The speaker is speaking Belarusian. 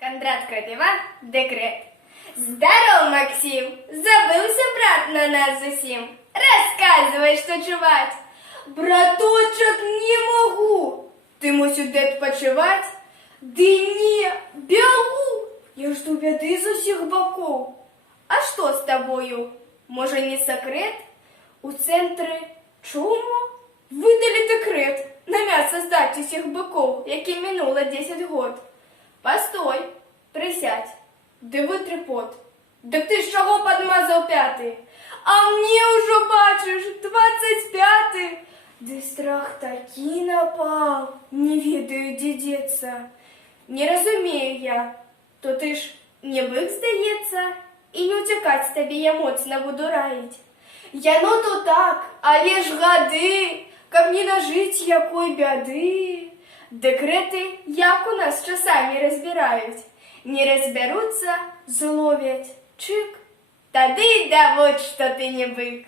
Кондрат Иван, декрет. Здоров, Максим! Забылся, брат, на нас усім? Рассказывай, что чувать. Браточок, не могу. Ты мусю де відпочивать? Ды не, бягу. Я жду беды з усіх боков. А что с тобою? Може, не секрет? У центрі чому? Видали декрет на м'ясо здать усіх биков, які минуло 10 год. Постой, присядь, диви трепот. Так ти ж чого подмазав п'ятий? А мені уже, бачиш, 25-й. Да страх таки напав, не ведаю, де деться. Не розумію я, то ти ж не бик, здається, і не утікать тобі я моцно буду раїть. Я ну то так, але ж годи, каб не нажить якої бяди. Декрети як у нас часами розбирають. Не розберуться, зловять, чик. Тады да вот, что ты не бык.